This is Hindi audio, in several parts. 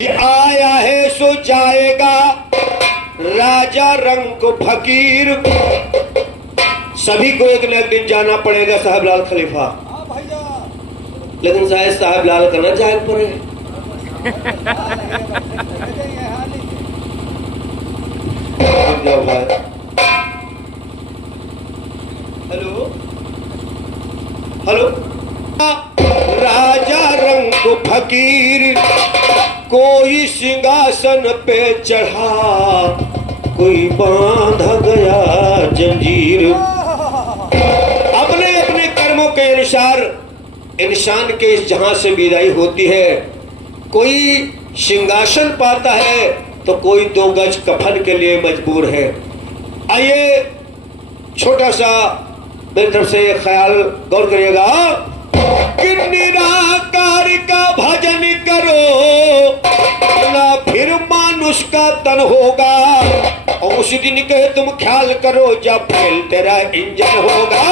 आया है सो जाएगा राजा रंग फकीर। सभी को एक न एक दिन जाना पड़ेगा साहब लाल खलीफा। लेकिन शायद साहब लाल का न जाए पड़े। Hello hello. राजा रंग फकीर कोई सिंहासन पे चढ़ा, कोई बांधा गया जंजीर। अपने अपने कर्मों के अनुसार इंसान के इस जहां से विदाई होती है। कोई सिंहासन पाता है तो कोई 2 गज कफन के लिए मजबूर है। आइए छोटा सा मेरी तरफ से ख्याल गौर करिएगा कि निराकार का भजन करो ना फिर मानुष का तन होगा। और उसी दिन के तुम ख्याल करो जब फेल तेरा इंजन होगा।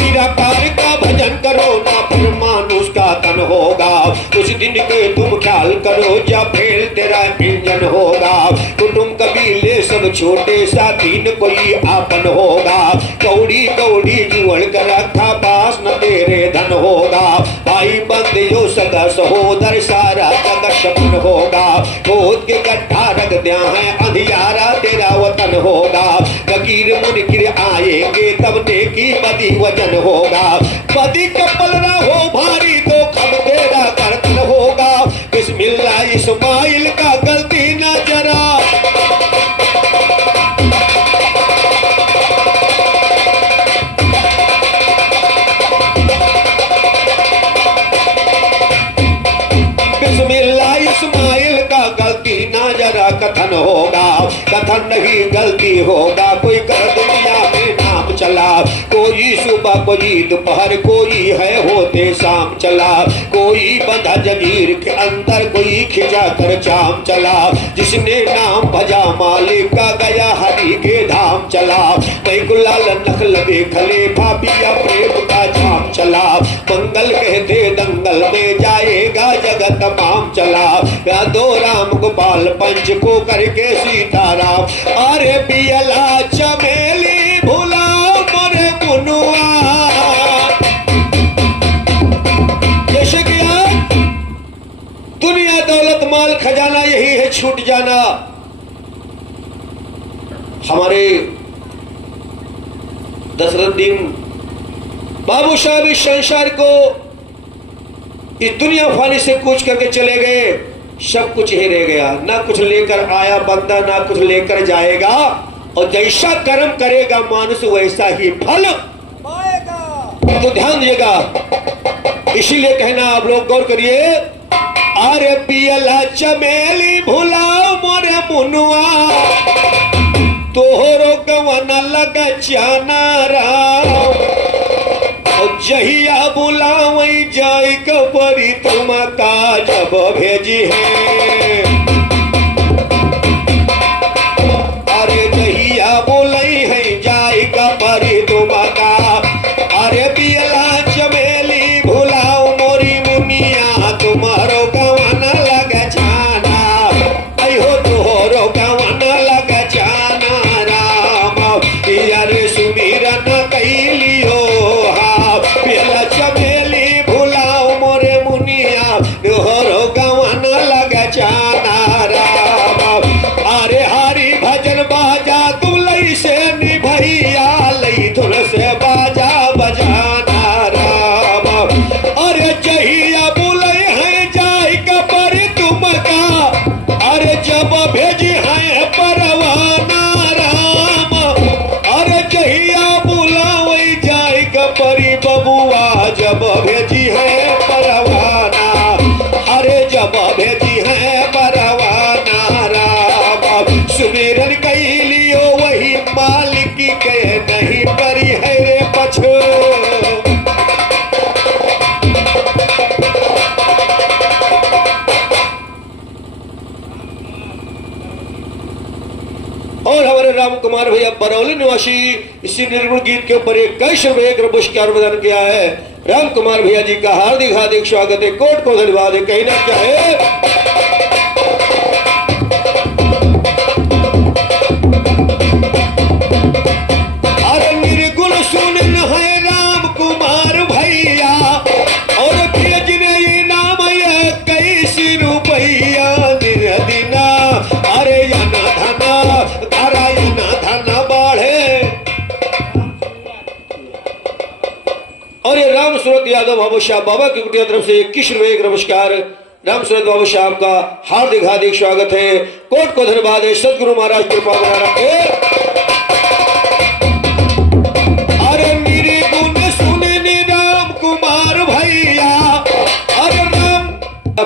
निराकार का भजन करो ना फिर मानुष का तन होगा। उसी दिन के तुम ख्याल करो जब फेल तेरा इंजन होगा। कुटुंब कबीले सब छोटे साथी न कोई आपन होगा। कौड़ी कौड़ी जुड़ कर रखा पास न तेरे धन होगा। भाई बंधु सगा सहोदर सारा जग सपन होगा। खोद के गड्ढा रख दिया है अंधियारा तेरा वतन होगा। फकीर मुनकिर आएंगे तब नेकी बदी वजन होगा। बदी कपल ना हो भारी तो खम तेरा कर्तन होगा। बिस्मिल्लाह इस्माइल का गलती ना जरा। बिस्मिल्लाह इस्माइल का गलती ना जरा कथन होगा। कथन नहीं गलती होगा। कोई कर दुनिया में नाम चला। कोई सुबह कोई दोपहर कोई है होते शाम चला। कोई बंधा जगीर के अंदर कोई खिंचा कर चाम चला। जिसने नाम भजा मालिक का गया हरि के धाम चला। मैं गुलाल नखल बेखले भापिया प्रेम का झाम चला। मंगल कहते दंगल में जाएगा जगत तमाम चला। दो राम गोपाल पंच को करके सीताराम। अरे पियला चमेली भुला मोरे मुनुआ। जैसे कि दुनिया दौलत माल खजाना यही है छूट जाना। हमारे दशरथदीन बाबू साहब इस संसार को इस दुनिया फानी से कूच करके चले गए। सब कुछ ही रह गया। ना कुछ लेकर आया बंदा ना कुछ लेकर जाएगा। और जैसा कर्म करेगा मानुष वैसा ही फल पाएगा। तो ध्यान दिएगा। इसीलिए कहना आप लोग गौर करिए। अरे पियला चमेली भुलाओ मोरे मुनुआ। तोहरो गवना लगा जाना राम। जहिया बुलावई जाई कबरी तुम का जब भेजी है। अरे जहिया बुलाई है जाई कबरी तुम का। अरे पियला चमेली भुलाओ मोरी मुनिया। तुम्हारो गवाना लग जाना। अयो तोहरो गवाना लग जाना राम। यारे सुमिरन कैलियो पियला चमेली भुलाओ मोरे मुनिया। तोहरो गवाना लग जाना राम। अरे हरि भजन बाजा तुम लई से निभैया। लई धुन से बाजा बजाना राम। अरे जहिया बुले है जाय कबर तुम का। अरे जब भेजी है परवाना राम। अरे जहिया बुलावई जाय कबरी बबुआ जब भेजी है परवाना। अरे जब भेजी है परवाना राम। सुमिरन कैलियो वही मालिक के नहीं करी है रे पछो। और हमारे राम कुमार भैया बरौली निवासी इसी निर्गुण गीत के ऊपर एक कैश एक रबुश का आवेदन किया है। राम कुमार भैया जी का हार्दिक हार्दिक स्वागत है, कोट को धन्यवाद है। कहीं ना क्या है राम सूरत यादव बाबू साहब बाबा की कुटिया तरफ से 21 रुपए एक नमस्कार। राम सूरत बाबू साहब का हार्दिक हार्दिक स्वागत है, कोट को धन्यवाद है। सदगुरु महाराज कृपा बना रखे। अरे मेरे गुण सुनने राम कुमार भैया, अरे राम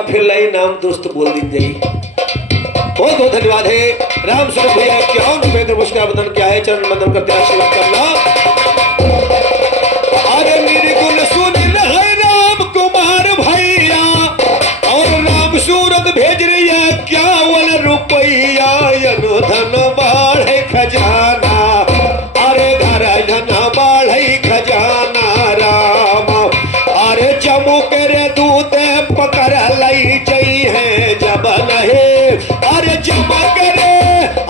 फिर लाई नाम दोस्त बोल दीजिए। बहुत बहुत धन्यवाद है राम सूरत भैया। 51 रुपए का नमस्कार बंधन क्या है, चरण बंधन करते आशीर्वाद करना। अरे मेरे गुण सुन रहे राम कुमार भैया, और राम सूरत भेज रही है 51 रुपया, धन बाढ़े खजाना। अरे घर धन बाढ़े खजाना राम। अरे जमू करे दूत पकड़ लई जई है जबल है। अरे जमा करे,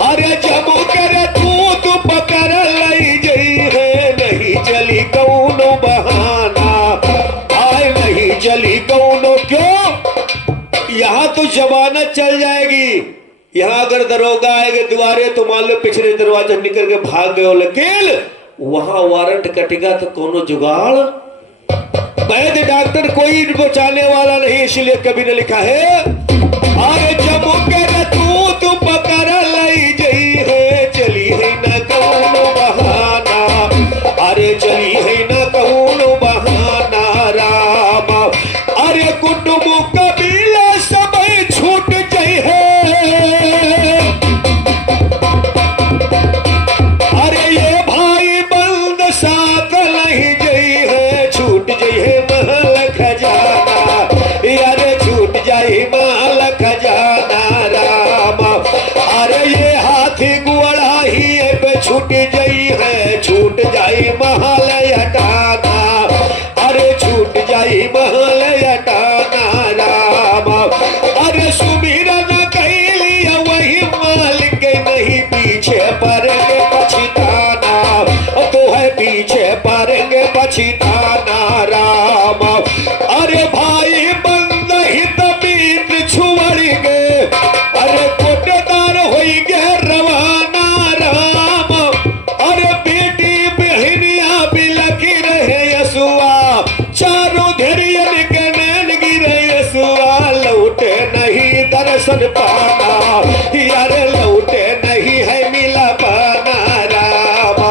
अरे जमू करे दूत पकड़ लई जई है। नहीं चली कौनो बहाना, आए नहीं चली कौनो। क्यों? यहाँ तो जमानत चल जाएगी। यहाँ अगर दरोगा आएगा द्वारे तो मान लो पिछले दरवाजे निकल के भाग गए, लेकिन वहां वारंट कटेगा तो कोनो जुगाड़। वैद्य डॉक्टर कोई बचाने वाला नहीं, इसलिए कभी ने लिखा है अरे जब कर तू पकड़ लई जई है। चली है न कौनो बहाना, अरे चली है न कौनो बहाना राम। अरे कुटुंब कबीला सब छूट जई है। अरे ये भाई बंद साथ नहीं जई है, छूट जई है महल खजाना। अरे छूट जाई महल खजाना राम। अरे ये हाथी गुड़ा ही पे छूट जई है, छूट जाई महल हटाना। अरे छूट जाई महल हटाना राम। अरे सुमिरन कैलिया वही मालिक नहीं, पीछे पड़ेंगे पछताना। तो है पीछे पड़ेंगे पछताना राम। अरे भाई बंद हित बीत छुड़ गए, अरे कोटेदार हो गए रवाना राम। अरे बेटी बहनिया बिलखी रहे यसुआ, चारों धैर्य के नैन गिरे यसुआ। लौटे नहीं दर्शन पाना, यारे लौटे नहीं है मिला पाना राम।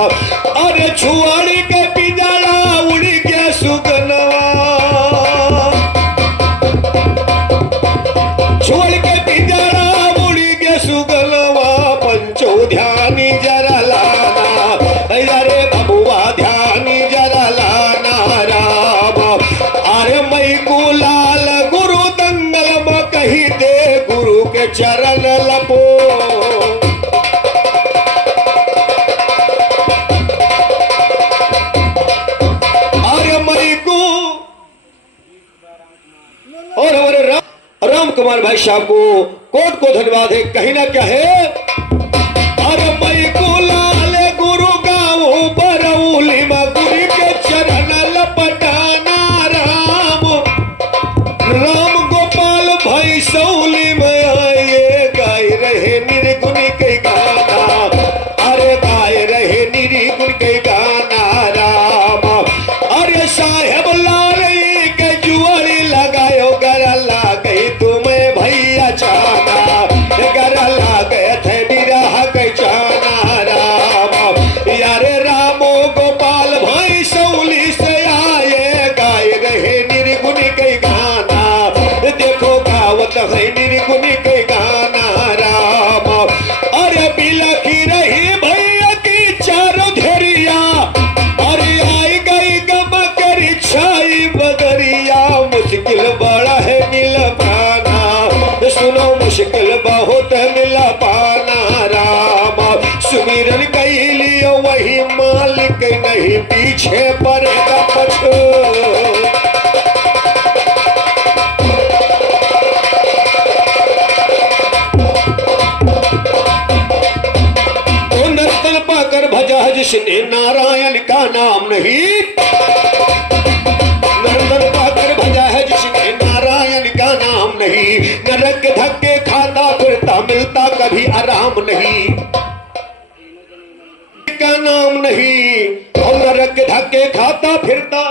अरे छुआड़ी के पिंजरा उड़ गया सुगनवा, छोड़ के पिंजरा उड़ गया सुगनवा। पंचो ध्यानी जरा लाना, अरे बबुआ ध्यानी जरा लाना राम। अरे मई को लाल गुरु दंगल में कही दे, गुरु के चरण लपो। अरे मई को और हमारे राम कुमार भाई साहब को कोट को धन्यवाद है। कहीं ना क्या है अरे मई को लाल गुरु गाँव बरौली में गुरु के चरण लपटाना राम। राम गोपाल भाई सौली में आए, गाय रहे निर्गुण के गाना। अरे गाय रहे निर्गुण के गाना राम। अरे साहेब लाल के जुआरी लगायो, गरा लागे तुम्हें भैया चाना। गरा लागे थे बिरह के चाना राम। यारे रामो गोपाल भाई सौली से आए, गाय रहे निर्गुण के गाना। देखो गावत है निर्गुण के गाना राम। अरे बिलखी रही भैया की चारों धैर्या, अरे आई गई गम कर छाई बदरिया। मुश्किल बड़ा है मिल पाना, सुनो मुश्किल बहुत मिल पाना राम। सुमिरन कैलियो वही मालिक नहीं, पीछे पड़ेगा पछो। जिसने नारायण का नाम नहीं, नर पाकर भजा है जिसने नारायण का नाम नहीं, नरक धक्के खाता फिरता मिलता कभी आराम नहीं, का नाम नहीं और नरक धक्के खाता फिरता